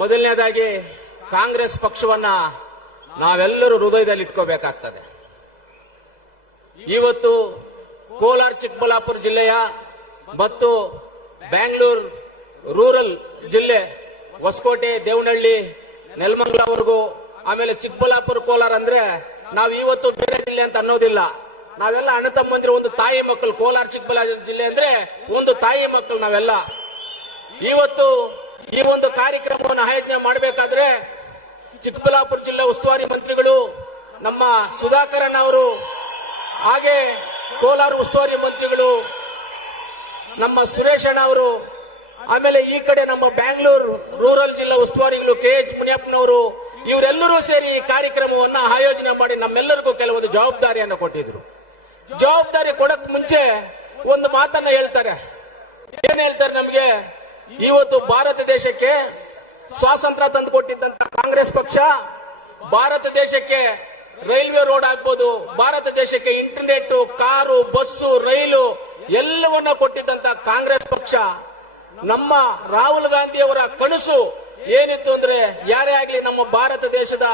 ಮೊದಲನೇದಾಗಿ ಕಾಂಗ್ರೆಸ್ ಪಕ್ಷವನ್ನ ನಾವೆಲ್ಲರೂ ಹೃದಯದಲ್ಲಿ ಇಟ್ಕೋಬೇಕಾಗ್ತದೆ. ಇವತ್ತು ಕೋಲಾರ ಚಿಕ್ಕಬಳ್ಳಾಪುರ ಜಿಲ್ಲೆಯ ಮತ್ತು ಬ್ಯಾಂಗ್ಳೂರ್ ರೂರಲ್ ಜಿಲ್ಲೆ ಹೊಸಕೋಟೆ, ದೇವನಹಳ್ಳಿ, ನೆಲಮಂಗಲವರೆಗೂ, ಆಮೇಲೆ ಚಿಕ್ಕಬಳ್ಳಾಪುರ, ಕೋಲಾರ ಅಂದ್ರೆ ನಾವು ಇವತ್ತು ಬೇರೆ ಜಿಲ್ಲೆ ಅಂತ ಅನ್ನೋದಿಲ್ಲ. ನಾವೆಲ್ಲ ಅಣ್ಣ ತಮ್ಮಂದಿರು, ಒಂದು ತಾಯಿ ಮಕ್ಕಳು. ಕೋಲಾರ ಚಿಕ್ಕಬಳ್ಳಾಪುರ ಜಿಲ್ಲೆ ಅಂದ್ರೆ ಒಂದು ತಾಯಿ ಮಕ್ಕಳು ನಾವೆಲ್ಲ. ಇವತ್ತು ಈ ಒಂದು ಕಾರ್ಯಕ್ರಮವನ್ನು ಆಯೋಜನೆ ಮಾಡಬೇಕಾದ್ರೆ ಚಿಕ್ಕಬಳ್ಳಾಪುರ ಜಿಲ್ಲಾ ಉಸ್ತುವಾರಿ ಮಂತ್ರಿಗಳು ನಮ್ಮ ಸುಧಾಕರನ್ ಅವರು, ಹಾಗೆ ಕೋಲಾರ ಉಸ್ತುವಾರಿ ಮಂತ್ರಿಗಳು ನಮ್ಮ ಸುರೇಶ್ ಅಣ್ಣ ಅವರು, ಆಮೇಲೆ ಈ ಕಡೆ ನಮ್ಮ ಬ್ಯಾಂಗ್ಳೂರ್ ರೂರಲ್ ಜಿಲ್ಲಾ ಉಸ್ತುವಾರಿಗಳು KH ಮುನಿಯಪ್ಪನವರು, ಇವರೆಲ್ಲರೂ ಸೇರಿ ಈ ಕಾರ್ಯಕ್ರಮವನ್ನ ಆಯೋಜನೆ ಮಾಡಿ ನಮ್ಮೆಲ್ಲರಿಗೂ ಕೆಲವೊಂದು ಜವಾಬ್ದಾರಿಯನ್ನು ಕೊಟ್ಟಿದ್ರು. ಜವಾಬ್ದಾರಿ ಕೊಡಕ್ ಮುಂಚೆ ಒಂದು ಮಾತನ್ನ ಹೇಳ್ತಾರೆ. ಏನ್ ಹೇಳ್ತಾರೆ? ನಮ್ಗೆ ಇವತ್ತು ಭಾರತ ದೇಶಕ್ಕೆ ಸ್ವಾತಂತ್ರ್ಯ ತಂದು ಕೊಟ್ಟಿದ್ದಂತ ಕಾಂಗ್ರೆಸ್ ಪಕ್ಷ, ಭಾರತ ದೇಶಕ್ಕೆ ರೈಲ್ವೆ ರೋಡ್ ಆಗ್ಬೋದು, ಭಾರತ ದೇಶಕ್ಕೆ ಇಂಟರ್ನೆಟ್, ಕಾರು, ಬಸ್ಸು, ರೈಲು ಎಲ್ಲವನ್ನ ಕೊಟ್ಟಿದ್ದಂತ ಕಾಂಗ್ರೆಸ್ ಪಕ್ಷ, ನಮ್ಮ ರಾಹುಲ್ ಗಾಂಧಿ ಅವರ ಕನಸು ಏನಿತ್ತು ಅಂದ್ರೆ, ಯಾರೇ ಆಗ್ಲಿ ನಮ್ಮ ಭಾರತ ದೇಶದ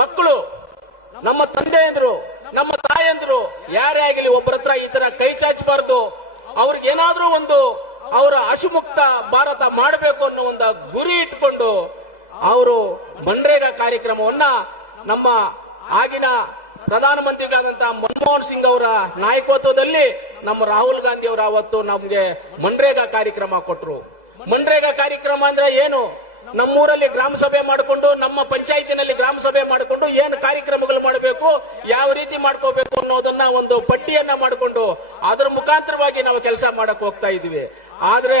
ಮಕ್ಕಳು, ನಮ್ಮ ತಂದೆಯಂದ್ರು, ನಮ್ಮ ತಾಯಂದ್ರು ಯಾರೇ ಆಗಲಿ ಒಬ್ಬರ ಹತ್ರ ಈ ತರ ಕೈ ಚಾಚಬಾರ್ದು, ಅವ್ರಿಗೇನಾದ್ರೂ ಒಂದು ಅವರ ಹಸುಮುಕ್ತ ಭಾರತ ಮಾಡಬೇಕು ಅನ್ನೋ ಒಂದು ಗುರಿ ಇಟ್ಕೊಂಡು ಅವರು ಮನ್ರೇಗಾ ಕಾರ್ಯಕ್ರಮವನ್ನ ನಮ್ಮ ಆಗಿನ ಪ್ರಧಾನಮಂತ್ರಿಗಳಾದಂತಹ ಮನಮೋಹನ್ ಸಿಂಗ್ ಅವರ ನಾಯಕತ್ವದಲ್ಲಿ ನಮ್ಮ ರಾಹುಲ್ ಗಾಂಧಿ ಅವರು ಅವತ್ತು ನಮ್ಗೆ ಮನ್ರೇಗಾ ಕಾರ್ಯಕ್ರಮ ಕೊಟ್ಟರು. ಮನ್ರೇಗಾ ಕಾರ್ಯಕ್ರಮ ಅಂದ್ರೆ ಏನು? ನಮ್ಮೂರಲ್ಲಿ ಗ್ರಾಮ ಸಭೆ ಮಾಡಿಕೊಂಡು, ನಮ್ಮ ಪಂಚಾಯತಿನಲ್ಲಿ ಗ್ರಾಮ ಸಭೆ ಮಾಡಿಕೊಂಡು ಏನು ಕಾರ್ಯಕ್ರಮಗಳು ಮಾಡಬೇಕು, ಯಾವ ರೀತಿ ಮಾಡ್ಕೋಬೇಕು ಅನ್ನೋದನ್ನ ಒಂದು ಪಟ್ಟಿಯನ್ನ ಮಾಡಿಕೊಂಡು ಅದರ ಮುಖಾಂತರವಾಗಿ ನಾವು ಕೆಲಸ ಮಾಡಕ್ ಹೋಗ್ತಾ ಇದ್ವಿ. ಆದ್ರೆ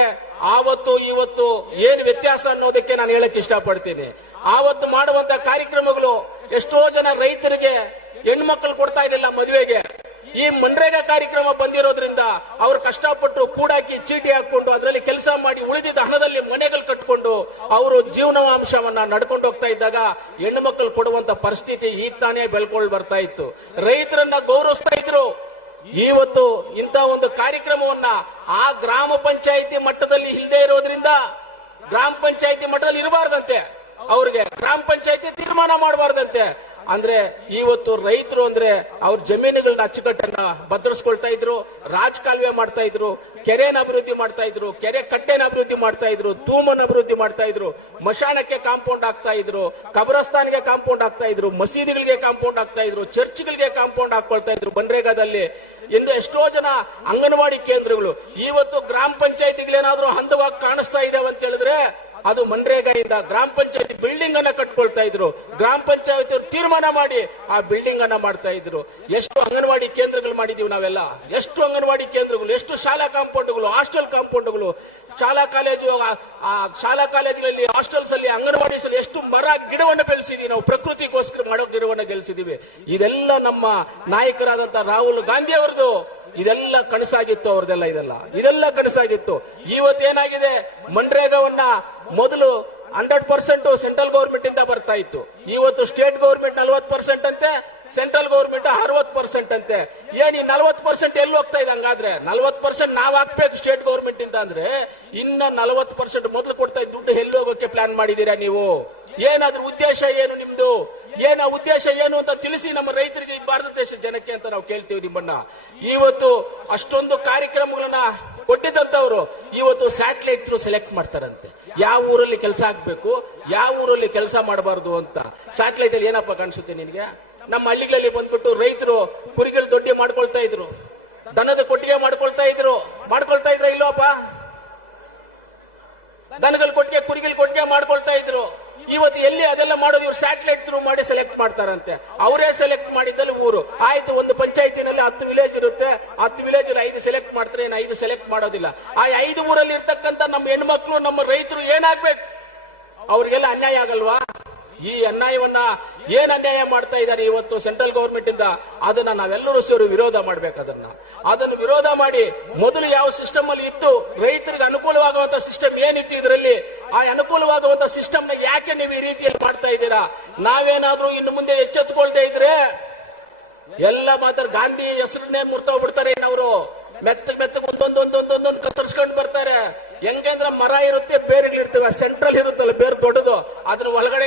ಆವತ್ತು ಇವತ್ತು ಏನು ವ್ಯತ್ಯಾಸ ಅನ್ನೋದಕ್ಕೆ ನಾನು ಹೇಳಕ್ ಇಷ್ಟಪಡ್ತೀನಿ. ಆವತ್ತು ಮಾಡುವಂತ ಕಾರ್ಯಕ್ರಮಗಳು ಎಷ್ಟೋ ಜನ ರೈತರಿಗೆ ಹೆಣ್ಮಕ್ಳು ಕೊಡ್ತಾ ಇರಲಿಲ್ಲ ಮದುವೆಗೆ. ಈ ಮನ್ರೇಗಾ ಕಾರ್ಯಕ್ರಮ ಬಂದಿರೋದ್ರಿಂದ ಅವ್ರು ಕಷ್ಟಪಟ್ಟು ಕೂಡಾಕಿ ಚೀಟಿ ಹಾಕೊಂಡು ಅದರಲ್ಲಿ ಕೆಲಸ ಮಾಡಿ ಉಳಿದಿದ್ದ ಹಣದಲ್ಲಿ ಮನೆಗಳು ಕಟ್ಕೊಂಡು ಅವರು ಜೀವನಾಂಶವನ್ನ ನಡ್ಕೊಂಡು ಹೋಗ್ತಾ ಇದ್ದಾಗ ಹೆಣ್ಣು ಮಕ್ಕಳು ಕೊಡುವಂತ ಪರಿಸ್ಥಿತಿ ಈಗ ತಾನೇ ಬೆಳ್ಕೊಂಡು ಬರ್ತಾ ಇತ್ತು. ರೈತರನ್ನ ಗೌರವಿಸ್ತಾ ಇದ್ರು. ಇವತ್ತು ಇಂತ ಒಂದು ಕಾರ್ಯಕ್ರಮವನ್ನ ಆ ಗ್ರಾಮ ಪಂಚಾಯಿತಿ ಮಟ್ಟದಲ್ಲಿ ಇಲ್ಲದೆ ಇರೋದ್ರಿಂದ, ಗ್ರಾಮ ಪಂಚಾಯಿತಿ ಮಟ್ಟದಲ್ಲಿ ಇರಬಾರ್ದಂತೆ, ಅವ್ರಿಗೆ ಗ್ರಾಮ ಪಂಚಾಯಿತಿ ತೀರ್ಮಾನ ಮಾಡಬಾರ್ದಂತೆ. ಅಂದ್ರೆ ಇವತ್ತು ರೈತರು ಅಂದ್ರೆ ಅವ್ರ ಜಮೀನುಗಳನ್ನ ಅಚ್ಚುಕಟ್ಟನ್ನ ಭದ್ರಿಸ್ಕೊಳ್ತಾ ಇದ್ರು, ರಾಜಕಾಲುವೆ ಮಾಡ್ತಾ ಇದ್ರು, ಕೆರೆನ ಅಭಿವೃದ್ಧಿ ಮಾಡ್ತಾ ಇದ್ರು, ಕೆರೆ ಕಟ್ಟೆನ ಅಭಿವೃದ್ಧಿ ಮಾಡ್ತಾ ಇದ್ರು, ತೂಮನ್ನ ಅಭಿವೃದ್ಧಿ ಮಾಡ್ತಾ ಇದ್ರು, ಮಶಾಣಕ್ಕೆ ಕಾಂಪೌಂಡ್ ಆಗ್ತಾ ಇದ್ರು, ಕಬ್ರಸ್ತಾನ್ಗೆ ಕಾಂಪೌಂಡ್ ಆಗ್ತಾ ಇದ್ರು, ಮಸೀದಿಗಳಿಗೆ ಕಾಂಪೌಂಡ್ ಆಗ್ತಾ ಇದ್ರು, ಚರ್ಚ್ಗಳಿಗೆ ಕಾಂಪೌಂಡ್ ಹಾಕೊಳ್ತಾ ಇದ್ರು ಮನ್ರೇಗಾದಲ್ಲಿ. ಇನ್ನು ಎಷ್ಟೋ ಜನ ಅಂಗನವಾಡಿ ಕೇಂದ್ರಗಳು ಇವತ್ತು ಗ್ರಾಮ ಪಂಚಾಯತಿಗಳೇನಾದ್ರೂ ಹಂತವಾಗಿ ಕಾಣಿಸ್ತಾ ಇದಾವೆ ಅಂತ ಹೇಳಿದ್ರೆ ಅದು ಮನ್ರೇಗಾಯಿಂದ ಗ್ರಾಮ ಪಂಚಾಯತಿ ಬಿಲ್ಡಿಂಗ್ ಅನ್ನ ಕಟ್ಕೊಳ್ತಾ ಇದ್ರು. ಗ್ರಾಮ ಪಂಚಾಯತಿ ತೀರ್ಮಾನ ಮಾಡಿ ಆ ಬಿಲ್ಡಿಂಗ್ ಅನ್ನ ಮಾಡ್ತಾ ಇದ್ರು. ಎಷ್ಟು ಅಂಗನವಾಡಿ ಕೇಂದ್ರಗಳು ಮಾಡಿದೀವಿ ನಾವೆಲ್ಲ, ಎಷ್ಟು ಅಂಗನವಾಡಿ ಕೇಂದ್ರಗಳು, ಎಷ್ಟು ಶಾಲಾ ಕಾಂಪೌಂಡ್ಗಳು, ಹಾಸ್ಟೆಲ್ ಕಾಂಪೌಂಡ್ಗಳು, ಶಾಲಾ ಕಾಲೇಜುಗಳಲ್ಲಿ, ಹಾಸ್ಟೆಲ್ಸ್ ಅಲ್ಲಿ, ಅಂಗನವಾಡೀಸ್ ಅಲ್ಲಿ ಎಷ್ಟು ಮರ ಗಿಡವನ್ನು ಬೆಳೆಸಿದೀವಿ ನಾವು, ಪ್ರಕೃತಿಗೋಸ್ಕರ ಮಾಡೋ ಗಿಡವನ್ನು ಗೆಲ್ಸಿದೀವಿ. ಇದೆಲ್ಲ ನಮ್ಮ ನಾಯಕರಾದಂತ ರಾಹುಲ್ ಗಾಂಧಿ ಅವರದು ಇದೆಲ್ಲ ಕನಸಾಗಿತ್ತು ಅವ್ರದೆಲ್ಲ. ಇದೆಲ್ಲ ಕನಸಾಗಿತ್ತು. ಇವತ್ತೇನಾಗಿದೆ, ಮನ್ರೇಗಾವನ್ನ ಮೊದಲು 100% ಸೆಂಟ್ರಲ್ ಗೌರ್ಮೆಂಟ್ ಇಂದ ಬರ್ತಾ ಇತ್ತು. ಇವತ್ತು ಸ್ಟೇಟ್ ಗೌರ್ಮೆಂಟ್ 40% ಅಂತೆ, ಸೆಂಟ್ರಲ್ ಗೌರ್ಮೆಂಟ್ 60% ಅಂತೆ. ಏನ್ ಈ 40% ಎಲ್ಲಿ ಹೋಗ್ತಾ ಇದೆ? ಹಂಗಾದ್ರೆ 40% ನಾವ್ ಹಾಕ್ಬೇಕು ಸ್ಟೇಟ್ ಗೌರ್ಮೆಂಟ್ ಇಂದ ಅಂದ್ರೆ, ಇನ್ನ 40% ಮೊದಲು ಕೊಡ್ತಾ ಇದ್ದ ದುಡ್ಡು ಎಲ್ಲಿ ಹೋಗೋಕೆ ಪ್ಲಾನ್ ಮಾಡಿದೀರಾ ನೀವು? ಏನಾದ್ರೂ ಉದ್ದೇಶ ಏನು ನಿಮ್ದು? ಉದ್ದೇಶ ಏನು ಅಂತ ತಿಳಿಸಿ ನಮ್ಮ ರೈತರಿಗೆ, ಈ ಭಾರತ ದೇಶ ಜನಕ್ಕೆ ಅಂತ ನಾವು ಕೇಳ್ತೀವಿ ನಿಮ್ಮನ್ನ. ಇವತ್ತು ಅಷ್ಟೊಂದು ಕಾರ್ಯಕ್ರಮಗಳನ್ನ ಕೊಟ್ಟಿದ್ದಂತವ್ರು ಇವತ್ತು ಸ್ಯಾಟಲೈಟ್ ಥ್ರೂ ಸೆಲೆಕ್ಟ್ ಮಾಡ್ತಾರಂತೆ, ಯಾವ ಊರಲ್ಲಿ ಕೆಲಸ ಆಗ್ಬೇಕು, ಯಾವ ಊರಲ್ಲಿ ಕೆಲಸ ಮಾಡಬಾರ್ದು ಅಂತ. ಸ್ಯಾಟಲೈಟ್ ಅಲ್ಲಿ ಏನಪ್ಪ ಕಾಣಿಸುತ್ತೆ ನಿನ್ಗೆ? ನಮ್ಮ ಹಳ್ಳಿಗಳಲ್ಲಿ ಬಂದ್ಬಿಟ್ಟು ರೈತರು ಕುರಿಗಳು ದೊಡ್ಡಿ ಮಾಡ್ಕೊಳ್ತಾ ಇದ್ರು, ದನದ ಕೊಟ್ಟಿಗೆ ಮಾಡ್ಕೊಳ್ತಾ ಇದ್ರ ಇಲ್ಲೋಪ್ಪ? ದನಗಳ ಕೊಟ್ಟಿಗೆ, ಕುರಿಗಳ ಕೊಟ್ಟಿಗೆ ಮಾಡ್ಕೊಳ್ತಾ ಇದ್ರು. ಇವತ್ತು ಎಲ್ಲಿ ಅದೆಲ್ಲ ಮಾಡೋದು? ಇವ್ರು ಸ್ಯಾಟಲೈಟ್ ಥ್ರೂ ಮಾಡಿ ಸೆಲೆಕ್ಟ್ ಮಾಡ್ತಾರಂತೆ. ಅವರೇ ಸೆಲೆಕ್ಟ್ ಮಾಡಿದ್ದಲ್ಲಿ ಊರು ಆಯ್ತು. ಒಂದು ಪಂಚಾಯತಿನಲ್ಲಿ 10 ವಿಲೇಜ್ ಇರುತ್ತೆ, 10 ವಿಲೇಜ್ 5 ಸೆಲೆಕ್ಟ್ ಮಾಡ್ತಾರೆ, 5 ಸೆಲೆಕ್ಟ್ ಮಾಡೋದಿಲ್ಲ. ಆ 5 ಊರಲ್ಲಿ ಇರ್ತಕ್ಕಂಥ ನಮ್ಮ ಹೆಣ್ಮಕ್ಳು, ನಮ್ಮ ರೈತರು ಏನಾಗ್ಬೇಕು? ಅವ್ರಿಗೆಲ್ಲ ಅನ್ಯಾಯ ಆಗಲ್ವಾ? ಈ ಅನ್ಯಾಯವನ್ನ ಏನ್ ಅನ್ಯಾಯ ಮಾಡ್ತಾ ಇದ್ದಾರೆ ಇವತ್ತು ಸೆಂಟ್ರಲ್ ಗೌರ್ಮೆಂಟ್ ಇಂದ, ಅದನ್ನ ನಾವೆಲ್ಲರೂ ಸೇರಿ ವಿರೋಧ ಮಾಡ್ಬೇಕು. ಅದನ್ನು ವಿರೋಧ ಮಾಡಿ ಮೊದಲು ಯಾವ ಸಿಸ್ಟಮ್ ಅಲ್ಲಿ ಇತ್ತು, ರೈತರಿಗೆ ಅನುಕೂಲವಾಗುವಂತ ಸಿಸ್ಟಮ್ ಏನಿತ್ತು ಇದರಲ್ಲಿ, ಆ ಅನುಕೂಲವಾಗುವಂತ ಸಿಸ್ಟಮ್ ನ ಯಾಕೆ ನೀವು ಈ ರೀತಿಯಲ್ಲಿ ಮಾಡ್ತಾ ಇದ್ದೀರಾ? ನಾವೇನಾದ್ರೂ ಇನ್ನು ಮುಂದೆ ಎಚ್ಚೆತ್ತುಕೊಳ್ತಾ ಇದ್ರೆ ಎಲ್ಲ ಮಾತ್ರ ಗಾಂಧಿ ಹೆಸರನ್ನೇ ಮುರ್ತೋಗ್ಬಿಡ್ತಾರೆ ಅವರು. ಮೆತ್ತಗೆ ಒಂದೊಂದೊಂದೊಂದೊಂದೊಂದು ಕತ್ತರಿಸ್ಕೊಂಡು ಬರ್ತಾರೆ. ಹೆಂಗೆ ಅಂದ್ರೆ ಮರ ಇರುತ್ತೆ, ಬೇರುಗಳಿರ್ತವೆ, ಸೆಂಟ್ರಲ್ ಇರುತ್ತಲ್ಲ ಬೇರು ದೊಡ್ಡದು, ಅದ್ರ ಒಳಗಡೆ